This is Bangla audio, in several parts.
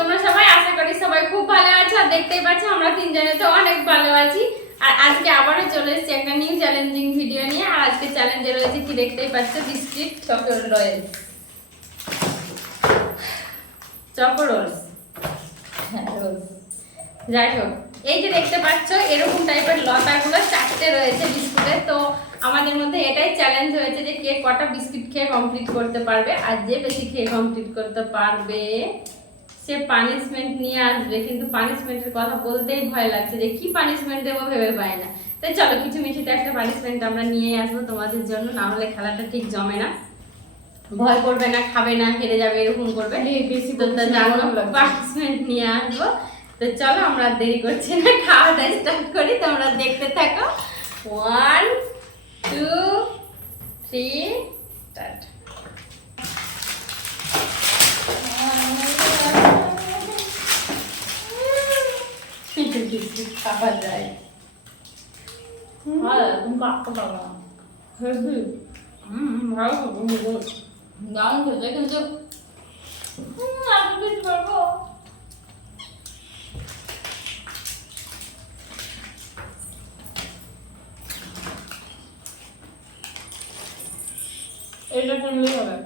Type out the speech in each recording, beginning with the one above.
তোমরা সবাই? আশা করি সবাই খুব ভালো আছো। আর দেখতেই পাচ্ছ আমরা তিনজনে তো অনেক ভালো আছি। আর আজকে আবারও চলে এসেছি একটা নিউ চ্যালেঞ্জিং ভিডিও নিয়ে। আর আজকে চ্যালেঞ্জে রয়েছে কি দেখতেই পাচ্ছ, বিস্কিট চকোরোল রয়েছে। চকোরোলস, হ্যাঁ রোজ। যাই হোক, এই যে দেখতে পাচ্ছ এরকম টাইপের লতাগুলো 4টে রয়েছে বিস্কুটের। তো আমাদের মধ্যে এটাই চ্যালেঞ্জ হয়েছে যে কে কটা বিস্কিট খেয়ে কমপ্লিট করতে পারবে। আর যে বেশি খেয়ে কমপ্লিট করতে পারবে সে পানিশমেন্ট নিয়ে আসবে। কিন্তু পানিশমেন্টের কথা বলতেই ভয় লাগছে, যে কি পানিশমেন্ট দেবো ভেবে পাই না। তাই চলো কিছু মিছিতে একটা পানিশমেন্ট আমরা নিয়ে আসবো তোমাদের জন্য, না হলে খেলাটা ঠিক জমে না। ভয় করবে না, খাবে না, হেরে যাবে, এরকম করবে। বেশি বলতে জানো, পানিশমেন্ট নিয়ে আসবো। তো চলো আমরা দেরি করছি না, খাওয়াটা স্টার্ট করি। তোমরা দেখতে থাকো। 1 2 3 স্টার্ট। খাওয়া যায় তুমি কাটতে পারো না। ভালো দারুণ খেতে, কিন্তু আমি খেতে পারবো। এটা কিনলেই হবে।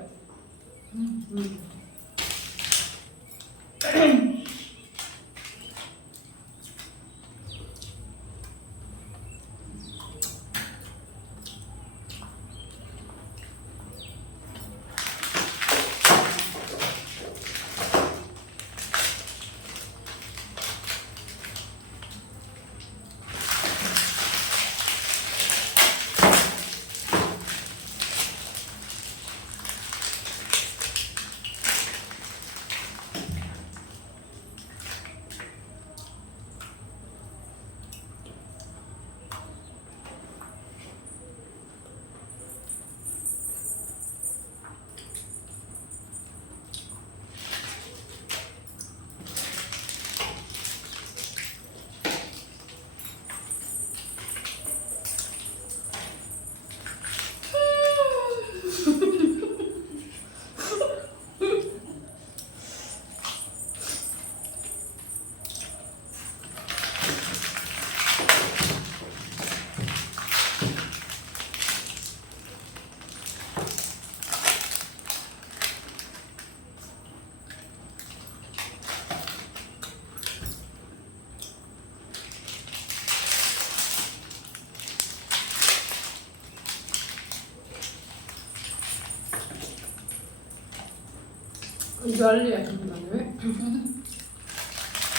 জল দিয়ে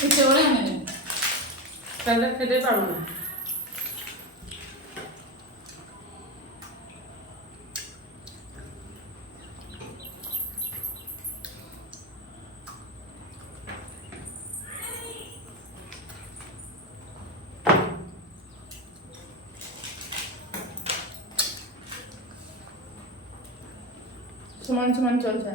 ইচ্ছে করে এনে তাহলে খেতে পারবো না। সমান সমান চলছে।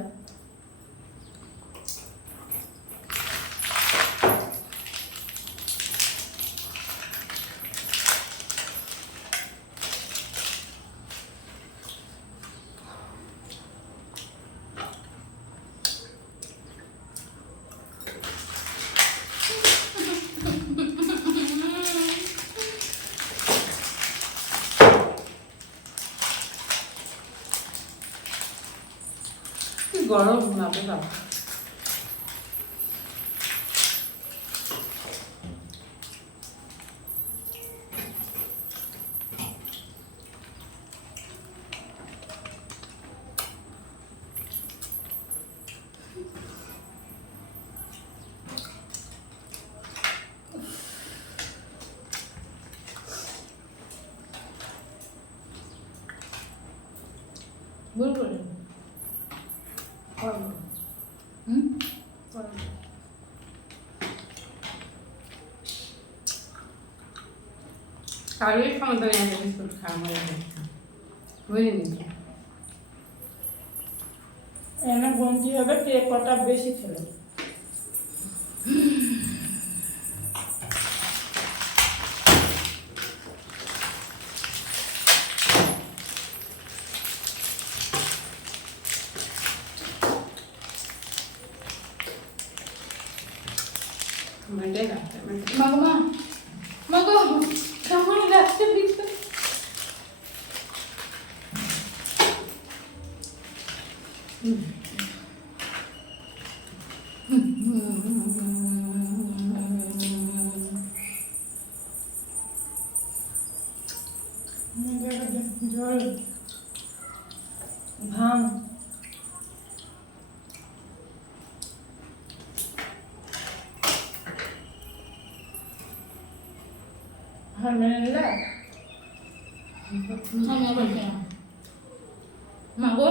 গরম না বাবা, বুলবুল কারোর ক্ষমতা নেই এত বিস্কুট খাওয়া, মজা বুঝে নিচ্ছি। এনে গুনতি হবে কে কটা বেশি খেলো। মেটে লাগছে মাগো মাগো কেমন লাগছে দেখতে জল ঘাম হ্যাঁ মেনে নিলে আমি আবার কেন মাগো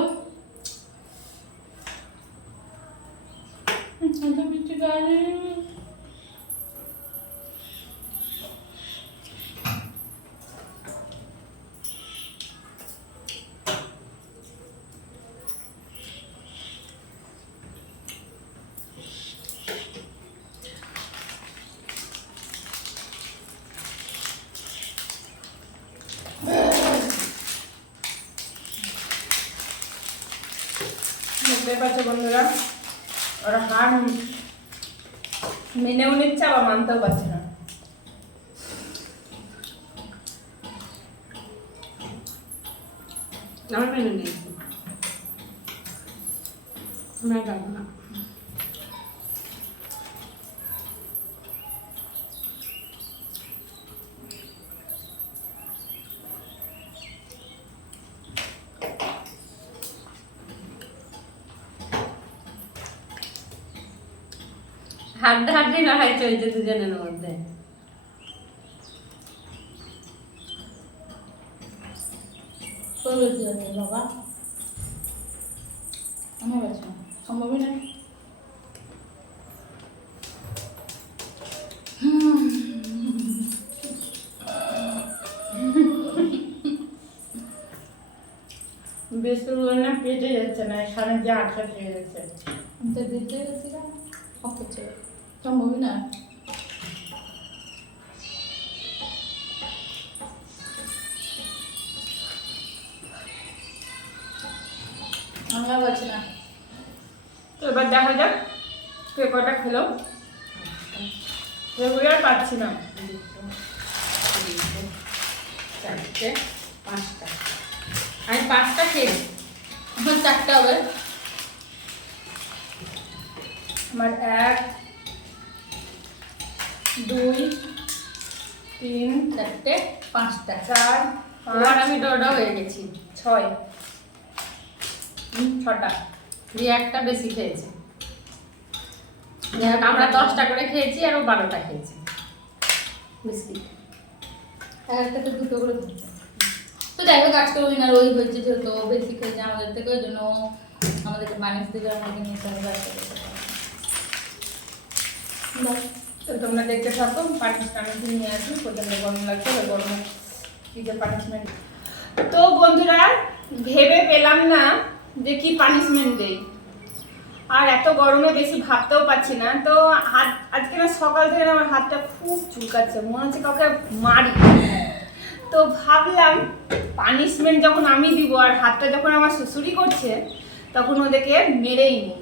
এটা মিষ্টি গাড়ি দেখতে পাচ্ছ বন্ধুরা ওরা হার মেনেও নিচ্ছে আবার মানতেও পারছে না আমি মেনে নিয়েছি আমি আর যাবো না হাড্ডাহাড্ডি লড়াই চলছে দুজনের মধ্যে। বেশি আছে বাবা আমার কাছে সম্ভবই না বেশি না পেটে যাচ্ছে না এখানে যে আটকা খেয়ে যাচ্ছে আমি তো দেখতে গেছিলাম হচ্ছে সম্ভবই না আমরা বলছি না তো এবার দেখা যাক কে কটা খেলো এগুলো আর পাচ্ছি না 4টে 5টা আমি 5টা খেয়েছি আমার 4টা হবে আমার 1 2 3 4টে 5টা 4 এবার 5 আমি ডডা হয়ে গেছি 6 6টা দিয়ে একটা বেশি খেয়েছি আমরা 10টা করে খেয়েছি আর ও 12টা খেয়েছি বিস্কিট একটা দুটো করে দিচ্ছে তো যাই হোক আজকে ওই না ওই হয়েছে যেহেতু বেশি খেয়েছে আমাদের থেকে ওই জন্য আমাদেরকে মাইনাস দিলে আমাকে নিতে হবে তো তোমরা দেখতে থাকো পানিশমেন্ট নিয়ে আসি প্রথমে গরম লাগছে গরমে কি যে পানিশমেন্ট তো বন্ধুরা ভেবে পেলাম না যে কি পানিশমেন্ট দেই আর এত গরমে বেশি ভাবতেও পারছি না তো হাত আজকে না সকাল থেকে আমার হাতটা খুব চুলকাচ্ছে মনে হচ্ছে কাউকে মারি তো ভাবলাম পানিশমেন্ট যখন আমি দিব আর হাতটা যখন আমার শ্বশুরি করছে তখন ওদেরকে মেরেই নিই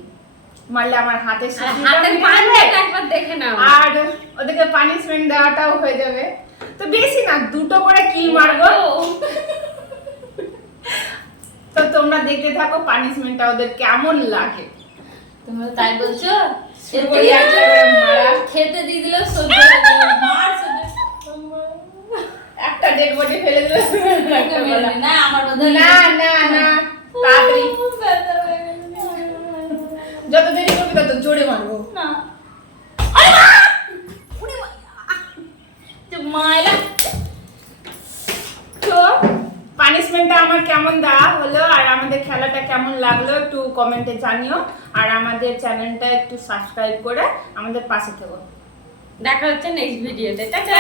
মারলে আমার হাতের হাতের পানিটা একবার দেখে নাও আর ওদেরকে পানিশমেন্ট দেওয়াটাও হয়ে যাবে তো বেশি না 2টো করে কিল মারবো তো তোমরা দেখতে থাকো পানিশমেন্টটা ওদের কেমন লাগে তোমরা তাই বলছো মারা খেতে দিয়ে দিলেও সহ্য মার একটা ডেড বডি ফেলে দিল না আমার বোধহয় না না না তাড়াতাড়ি যত দেরি করবি তত জোরে মারবো না মাইলা তো পানিশমেন্টটা আমার কেমন দেওয়া হলো আর আমাদের খেলাটা কেমন লাগলো একটু কমেন্টে জানিও আর আমাদের চ্যানেলটা একটু সাবস্ক্রাইব করে আমাদের পাশে থেকো দেখা হচ্ছে নেক্সট ভিডিওতে টাটা।